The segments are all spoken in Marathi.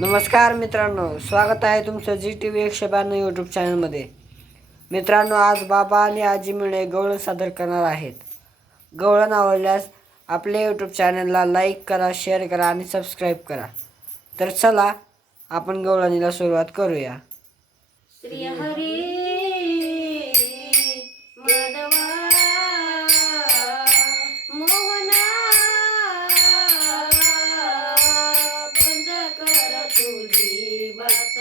नमस्कार मित्रांनो स्वागत आहे तुमचं जी टी व्ही एकशे ब्याण्णव यूट्यूब चॅनलमध्ये मित्रांनो आज बाबा आणि आजी मिळे गवळण सादर करणार आहेत. गवळण आवडल्यास आपल्या यूट्यूब चॅनलला लाईक करा शेअर करा आणि सबस्क्राईब करा. तर चला आपण गवळणीला सुरुवात करूया. श्री हरी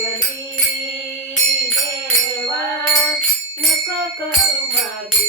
करी देवा नको करू माझी